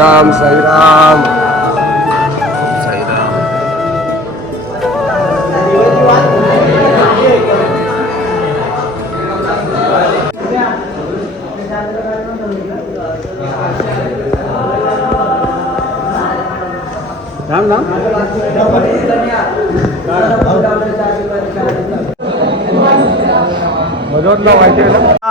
साईराम साईराम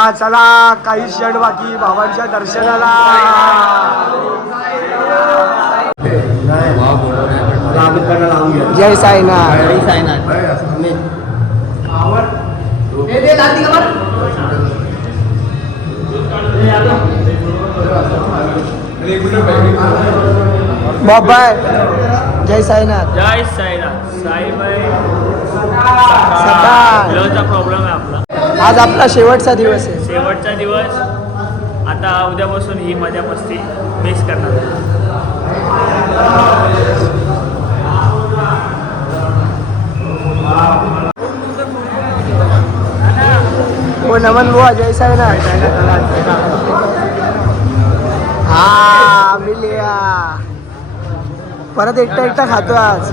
चला चला काही क्षण बाकी बाबांच्या दर्शनाला. जय साईनाथ. जय साईनाथ. जय साईनाथ. साईबाई सकाळ. वेळेचा प्रॉब्लेम आहे आपला. आज आपला शेवटचा दिवस आहे. शेवटचा दिवस. आता उद्यापासून ही मजा मस्ती मिस करणार हो नमन बुवा जय साईनाथ. हा मिलिया. परत एकटा एकटा खातो आज.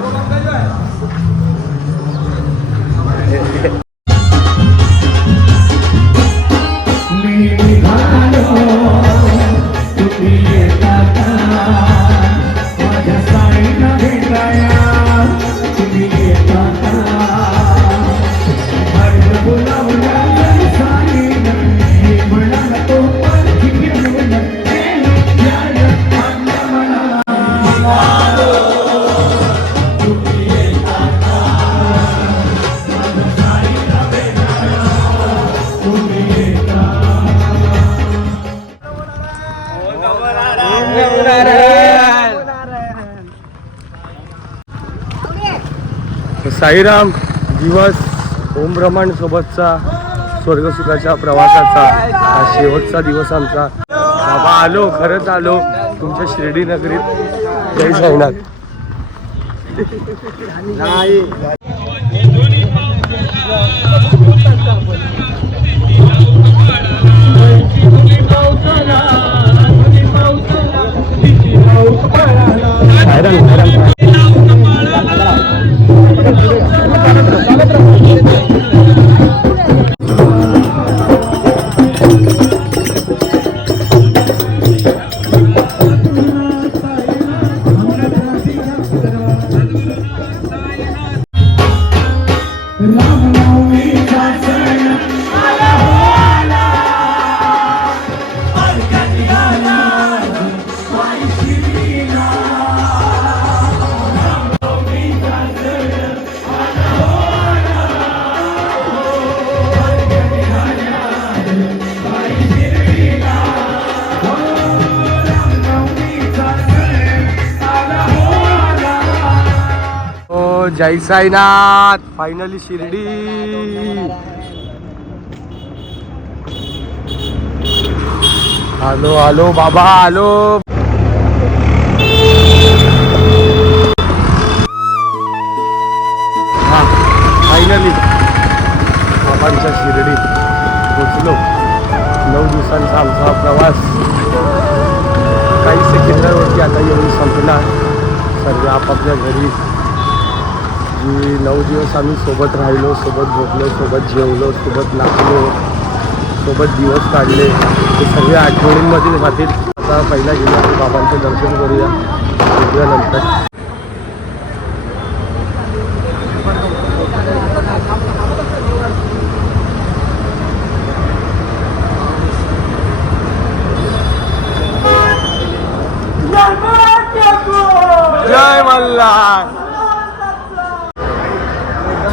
साईराम दिवस ओम ब्रह्मांड स्वर्गसुखाच्या प्रवासाचा हा शेवटचा दिवस आमचा. बाबा आलो खरंच आलो तुमच्या शिर्डी नगरीत जय साईनाथ जय साईनाथ. फायनली शिर्डी. आलो आलो बाबा आलो हा फायनली बाबांच्या शिर्डी पोचलो. नऊ दिवसांचा आमचा प्रवास. काही सेकंदावरती आता येऊन संपला. सर्व आपापल्या घरी जी नऊ दिवस आम्ही सोबत राहिलो सोबत झोपलो सोबत जेवलो सोबत नाचलो सोबत दिवस काढले. ते सगळ्या आठवणींमध्ये राहतील आता पहिला गेला बाबांचं दर्शन करूया. भेटूया नंतर जय मल्हार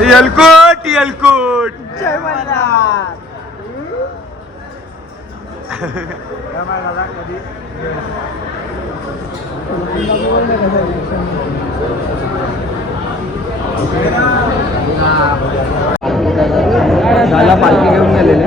यलकोट यलकोट जय झाला पालखी घेऊन गेलेले?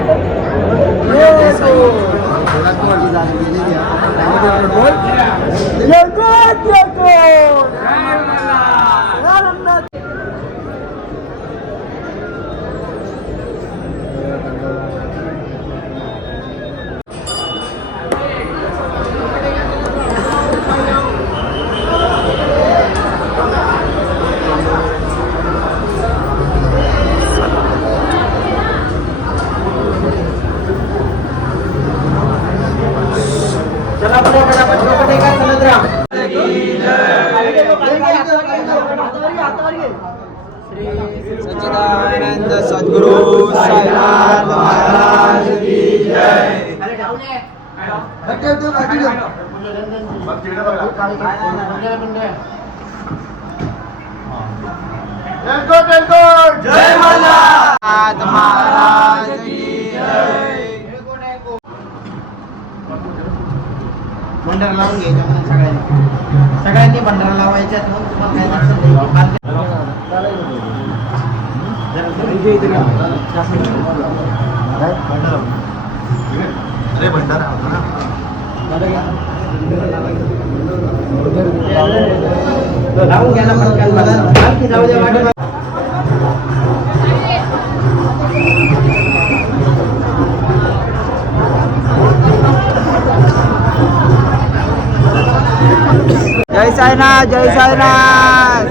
सच्चिदानंद सद्गुरु साईनाथ महाराज की जय जय मल्हार महाराज की जय लावून घ्यायच्या सगळ्यांनी सगळ्यांनी बंडारा लावायच्यात मग तुम्हाला काय लक्षात नाही. लावून घ्या ना पटकन मला आणखी जाऊ द्या वाटेवर. जय साईनाथ जय साईनाथ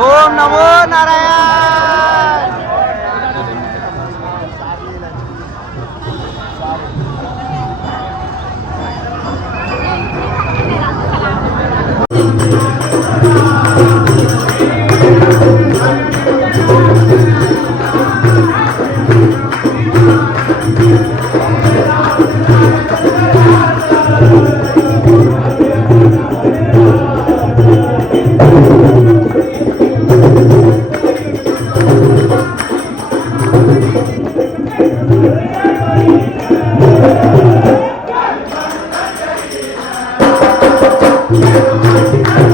ओम नमो नारायण Música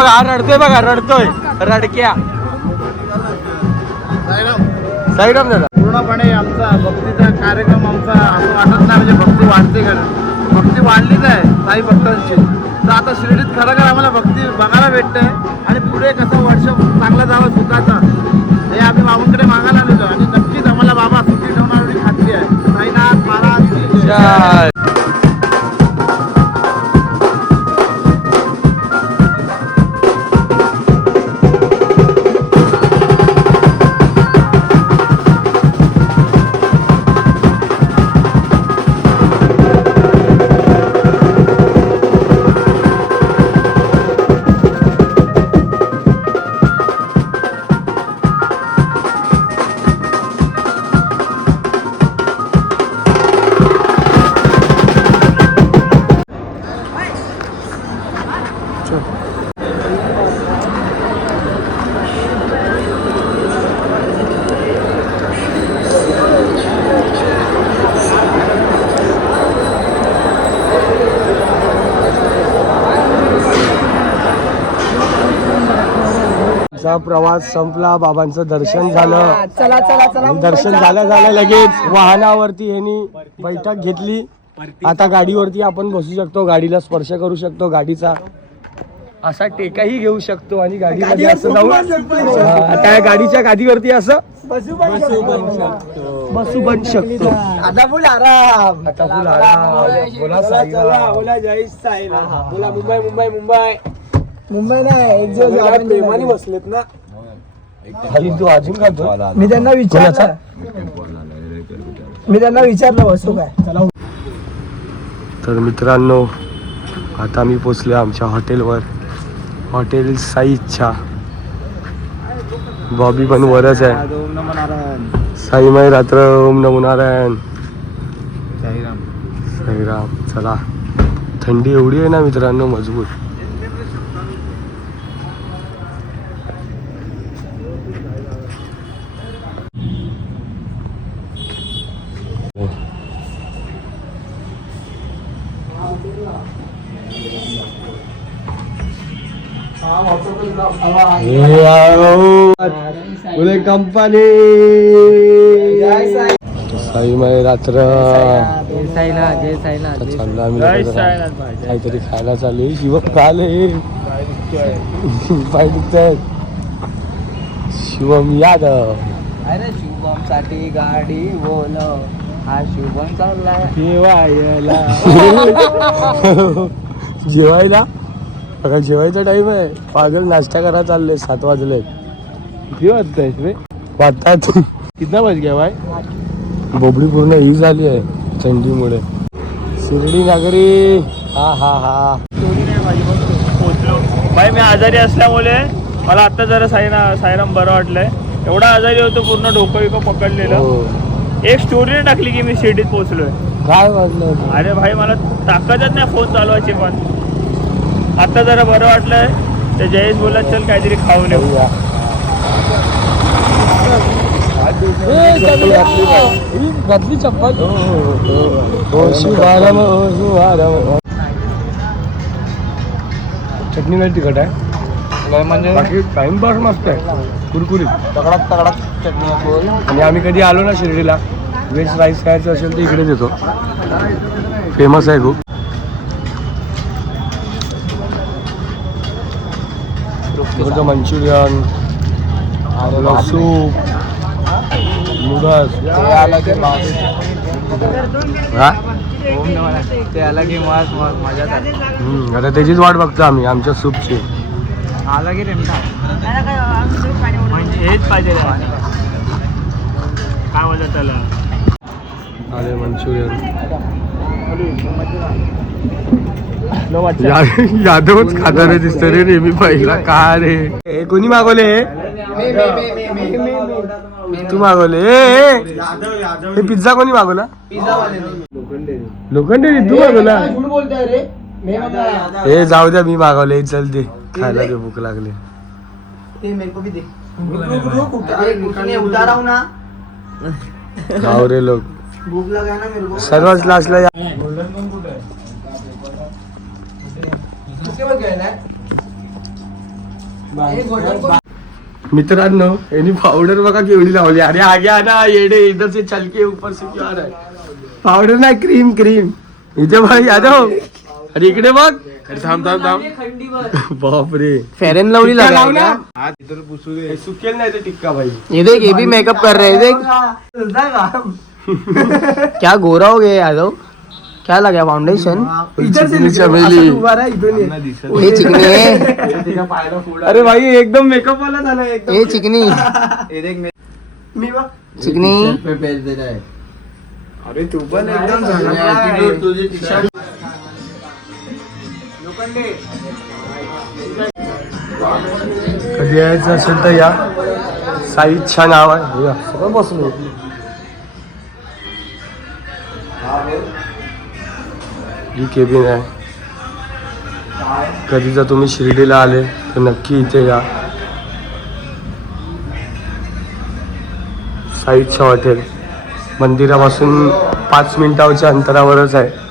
बघा हा रडतोय बघा रडतोय. रडक्या. साईराम. दादा. पूर्णपणे आमचा भक्तीचा कार्यक्रम आमचा असं वाटत नाही म्हणजे भक्ती वाढते का भक्ती वाढलीच आहे साई भक्तांची. तर आता शिर्डीत खरं आम्हाला भक्ती बघायला भेटते. आणि पुढे कसं वर्ष चांगलं जावं सुखाचा हे आम्ही बाबांकडे मागायला आलेलो. आणि नक्कीच आम्हाला बाबा सुखी ठेवणार खात्री आहे. साईनाथ महाराज आमचा प्रवास संपला बाबांचं दर्शन झालं. चला चला चला. दर्शन झालं झालं लगेच वाहनावरती यांनी बैठक घेतली. आता गाडीवरती आपण बसू शकतो गाडीला स्पर्श करू शकतो गाडीचा असा टेकाही घेऊ शकतो आणि गाडीमध्ये असं जाऊ हा, आता या गाडीच्या गादीवरती असं बसू पण शकतो. आता फुल आराम. आता फुल आराम. बोला साईराम. बोला मुंबई मुंबई मुंबई. मुंबई नाही एक दिवस आपण प्रेमाने बसलेत ना. तू अजून खातो मी त्यांना विचारलं. मी त्यांना विचारलं वस्तू काय? चला. तर मित्रांनो आता मी पोचले आमच्या हॉटेलवर. हॉटेल साई इच्छा बॉबी पण वरच आहे. साईमय रात्र ओम नमो नारायण. साईराम चला. थंडी एवढी आहे ना मित्रांनो मजबूत. पुणे कंपनी रात्र. चाललो आम्ही साईनाथ भाई, जय काहीतरी खायला चालू शिवम काले पाय दुखतायत शिवम यादव. अरे शुभमसाठी गाडी बोल. हा शुभम चाललाय. जेवायला. जेवायला? बघा जेवायचा टाइम आहे. पागल नाश्ता करा चालले सात वाजले किती वाजतायत रे? वाजतात. कितना वाज गया भाई बोबडी पूर्ण ही झाली आहे थंडीमुळे. शिर्डी नगरी. हा हा हा. भाई मी आजारी असल्यामुळे मला आता जरा साईना साईराम बरं वाटलंय. एवढा आजारी होतो पूर्ण डोकं बिकं पकडलेलं. हो. एक स्टोरी टाकली की मी शिर्डीत पोहोचलोय. काय वाजलं? अरे भाई मला ताकदच नाही फोन चालवायची पण. आता जरा बरं वाटलंय. तर जयेश बोला चल काहीतरी खाऊन येऊ. या. घातली चप्पल. हो हो शुभारम चटणी नाही तिखट आहे. म्हणजे बाकी टाइमपास मस्त आहे. कुरकुरीत. तगडात तगडात चटणी आणि आम्ही कधी आलो ना शिर्डीला व्हेज राईस खायचं असेल तर इकडेच येतो. फेमस आहे खूप. इकडचं मंचुरियन सूप नूडल्स ते आलं की मास हा? ते आलं की मास मजा आता त्याचीच वाट बघतो आम्ही आमच्या सूपची आलं की रेमटा म्हणजे हेच पाहिजे. काय बोलतात त्याला? अरे मंचुरियन. यादवच खाताना दिसत रे नेहमी पहिला. का रे? हे कोणी मागवले? तू मागवले. हे पिझ्झा कोणी मागवला? लोखंडे तू मागवला? हे जाऊ द्या मी मागवले. चल दे. खायला दे भूक लागली. रे लोक. भूख लगा ना मेरे को. सर्वच लास्टला गया ना मित्रांनो यांनी पावडर बघा केवढी लावली. अरे आगे आना येडे इधर से चल के ऊपर से क्यों आ रहा है? पावडर नाही क्रीम क्रीम इथे बघ यादव अरे इकडे बघ. अरे थांब थांब थांब. बापरे. एंड लवली टिक्का लगा लाव ना. क्या हे सुकेल नाही ते टिक्का भाई. ये देख ये भी मेकअप कर रहे हैं देख. क्या गोरा हो गया यादव. क्या लगा फाउंडेशन चिकनी चमेली ये चिकनी है अरे भाई एकदम मेकअप वाला झाला एकदम. ये चिकनी. चिकनी अरे तू पण एकदम झाला. कधी यायचं असेल तर या. साई छान नाव आहे हे बसलो. ही केबिन आहे. कधी जर तुम्ही शिर्डीला आले तर नक्की इथे या. साईडच्या हॉटेल मंदिरापासून पाच मिनिटाच्या अंतरावरच आहे.